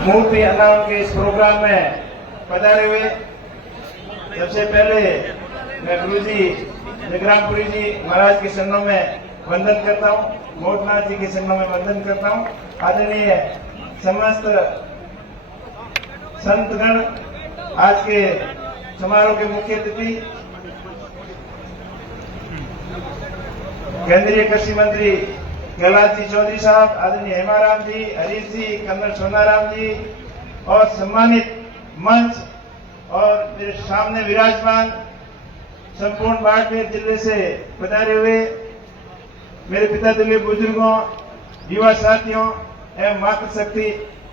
मूर्ति अनावरण के इस प्रोग्राम में पधारे हुए सबसे पहले मैं गुरुजी जगरामपुरी जी महाराज के चरणों में वंदन करता हूँ, मोटनाथ जी के चरणों में वंदन करता हूँ। आदरणीय समस्त संतगण, आज के समारोह के मुख्य अतिथि केंद्रीय कृषि मंत्री कैलाश जी चौधरी साहब, आदरणीय हेमाराम जी, हरीश जी, कर्नल सोनाराम जी और सम्मानित मंच और मेरे सामने विराजमान संपूर्ण बाड़मेर जिले से पधारे हुए मेरे पिता तुल्य बुजुर्गों, युवा साथियों एवं मातृशक्ति,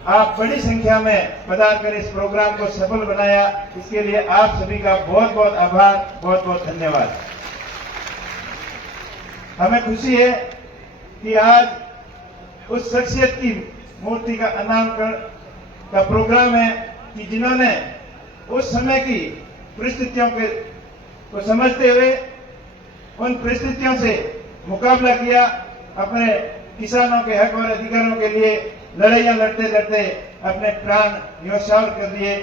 आप बड़ी संख्या में पधार कर इस प्रोग्राम को सफल बनाया, इसके लिए आप सभी का बहुत बहुत आभार, बहुत बहुत धन्यवाद। हमें खुशी है कि आज उस शख्सियत की मूर्ति का अनावरण का प्रोग्राम है कि जिन्होंने उस समय की परिस्थितियों को समझते हुए उन परिस्थितियों से मुकाबला किया, अपने किसानों के हक और अधिकारों के लिए लड़ाइयां लड़ते लड़ते अपने प्राण न्योछावर कर दिए।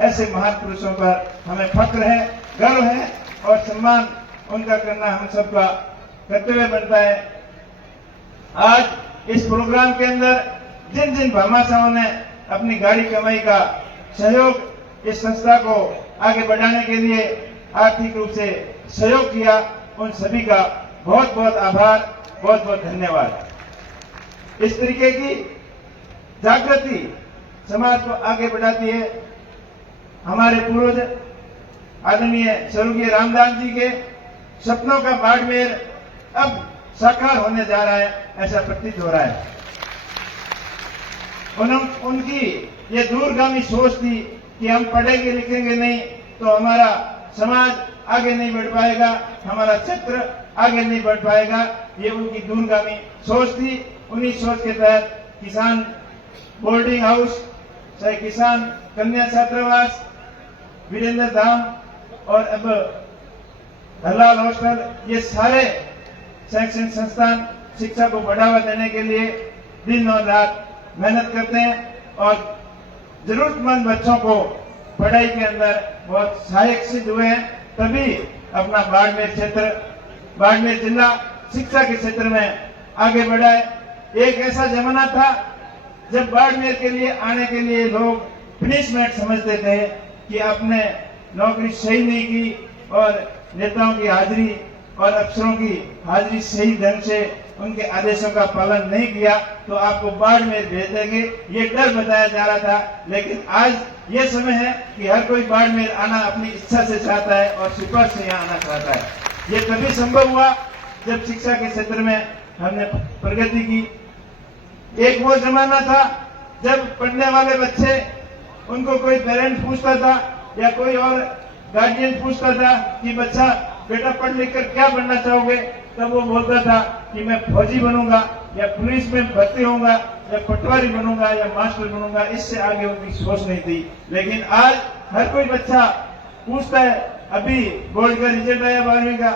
ऐसे महान पुरुषों पर हमें फक्र है, गर्व है और सम्मान उनका करना हम सबका कर्तव्य बनता है। आज इस प्रोग्राम के अंदर जिन जिन भामाशाहों ने अपनी गाड़ी कमाई का सहयोग इस संस्था को आगे बढ़ाने के लिए आर्थिक रूप से सहयोग किया, उन सभी का बहुत बहुत आभार, बहुत बहुत धन्यवाद। इस तरीके की जागृति समाज को आगे बढ़ाती है। हमारे पूर्वज आदरणीय स्वर्गीय रामदास जी के सपनों का बाड़मेर अब साकार होने जा रहा है, ऐसा प्रतीत हो रहा है। उनकी ये दूरगामी सोच थी कि हम पढ़ेंगे लिखेंगे नहीं तो हमारा समाज आगे नहीं बढ़ पाएगा, हमारा क्षेत्र आगे नहीं बढ़ पाएगा। ये उनकी दूरगामी सोच थी। उन्हीं सोच के तहत किसान बोर्डिंग हाउस, चाहे किसान कन्या छात्रावास, वीरेंद्र धाम और अब हलाल हॉस्टल, ये सारे शैक्षणिक संस्थान शिक्षा को बढ़ावा देने के लिए दिन और रात मेहनत करते हैं और जरूरतमंद बच्चों को पढ़ाई के अंदर बहुत सहायक सिद्ध हुए हैं। तभी अपना बाड़मेर क्षेत्र, बाड़मेर जिला शिक्षा के क्षेत्र में आगे बढ़ा है। एक ऐसा जमाना था जब बाड़मेर के लिए आने के लिए लोग पनिशमेंट समझते थे कि आपने नौकरी सही नहीं की और नेताओं की हाजिरी और अफसरों की हाजिरी सही ढंग से उनके आदेशों का पालन नहीं किया तो आपको बाड़मेर भेज देंगे, ये डर बताया जा रहा था। लेकिन आज ये समय है कि हर कोई बाड़मेर आना अपनी इच्छा से चाहता है और सिफारिश से यहाँ आना चाहता है। ये तभी संभव हुआ जब शिक्षा के क्षेत्र में हमने प्रगति की। एक वो जमाना था जब पढ़ने वाले बच्चे, उनको कोई पेरेंट पूछता था या कोई और गार्जियन पूछता था कि बच्चा बेटा पढ़ लिख कर क्या बनना चाहोगे, तब वो बोलता था कि मैं फौजी बनूंगा या पुलिस में भर्ती होऊंगा या पटवारी बनूंगा या मास्टर बनूंगा। इससे आगे उनकी सोच नहीं थी। लेकिन आज हर कोई बच्चा पूछता है। अभी बोर्ड का रिजल्ट आया 12वीं का,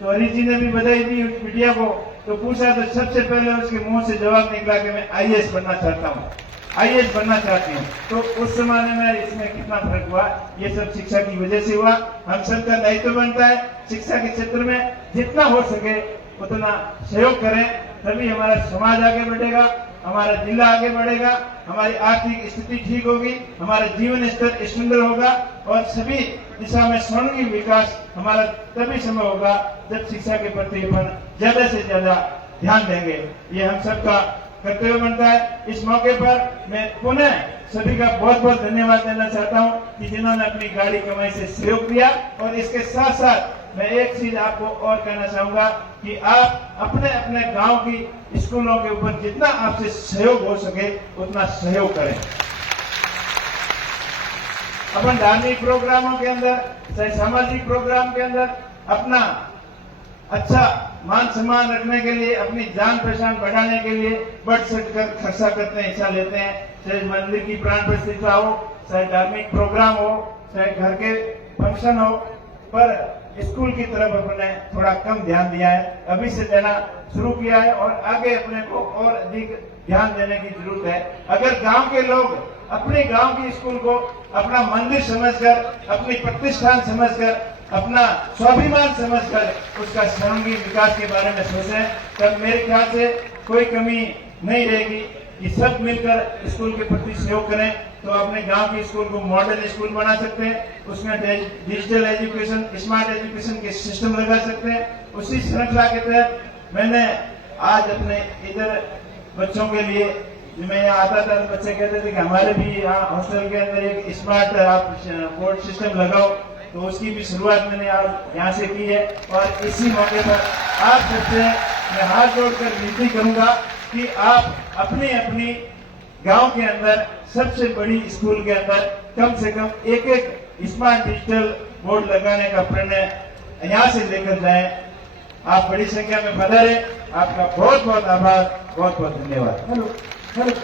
तो हरीश जी ने भी बधाई दी मीडिया को, तो पूछा तो सबसे पहले उसके मुंह से जवाब निकला कि मैं आईएएस बनना चाहता हूँ, आईएएस बनना चाहती हूँ। तो उस जमाने में इसमें कितना फर्क हुआ, ये सब शिक्षा की वजह से हुआ। हम सबका दायित्व बनता है शिक्षा के क्षेत्र में जितना हो सके उतना सहयोग करें, तभी हमारा समाज आगे बढ़ेगा, हमारा जिला आगे बढ़ेगा, हमारी आर्थिक स्थिति ठीक होगी, हमारा जीवन स्तर सुंदर होगा और सभी दिशा में स्वर्णिम विकास हमारा तभी संभव होगा जब शिक्षा के प्रति अपन ज्यादा से ज्यादा ध्यान देंगे। ये हम सबका कर्तव्य बनता है। इस मौके पर मैं पुनः सभी का बहुत बहुत धन्यवाद देना चाहता हूँ कि जिन्होंने अपनी गाड़ी कमाई से सहयोग दिया। और इसके साथ साथ मैं एक चीज आपको और कहना चाहूंगा कि आप अपने अपने गांव की स्कूलों के ऊपर जितना आपसे सहयोग हो सके उतना सहयोग करें। अपन धार्मिक प्रोग्रामों के अंदर, चाहे सामाजिक प्रोग्राम के अंदर अपना अच्छा मान सम्मान रखने के लिए, अपनी जान पहचान बढ़ाने के लिए बढ़ चढ़ कर खर्चा करते हैं, हिस्सा लेते हैं। चाहे मंदिर की प्राण प्रतिष्ठा हो, चाहे धार्मिक प्रोग्राम हो, चाहे घर के फंक्शन हो, पर स्कूल की तरफ अपने थोड़ा कम ध्यान दिया है। अभी से देना शुरू किया है और आगे अपने को और अधिक ध्यान देने की जरूरत है। अगर गांव के लोग अपने गांव के स्कूल को अपना मंदिर समझकर, अपनी प्रतिष्ठान समझकर, अपना स्वाभिमान समझकर उसका सर्वांगीण विकास के बारे में सोचें, तब मेरे ख्याल से कोई कमी नहीं रहेगी कि सब मिलकर स्कूल के प्रति सहयोग करें तो अपने गांव के स्कूल को मॉडल स्कूल बना सकते हैं। उसमें डिजिटल एजुकेशन, स्मार्ट एजुकेशन के सिस्टम लगा सकते हैं। उसी श्रृंखला के तहत मैंने आज अपने इधर बच्चों के लिए, मैं यहाँ आता था तो बच्चे कहते थे कि हमारे भी यहाँ हॉस्टल के अंदर एक स्मार्ट आप बोर्ड सिस्टम लगाओ, तो उसकी भी शुरुआत मैंने आज यहाँ से की है। और इसी मौके पर आप सबसे मैं हाथ जोड़कर विनती करूंगा कि आप अपनी अपनी गांव के अंदर सबसे बड़ी स्कूल के अंदर कम से कम एक एक स्मार्ट डिजिटल बोर्ड लगाने का प्रणय यहाँ से लेकर जाएं। आप बड़ी संख्या में पधारे। आपका बहुत बहुत आभार, बहुत बहुत धन्यवाद। Hello hello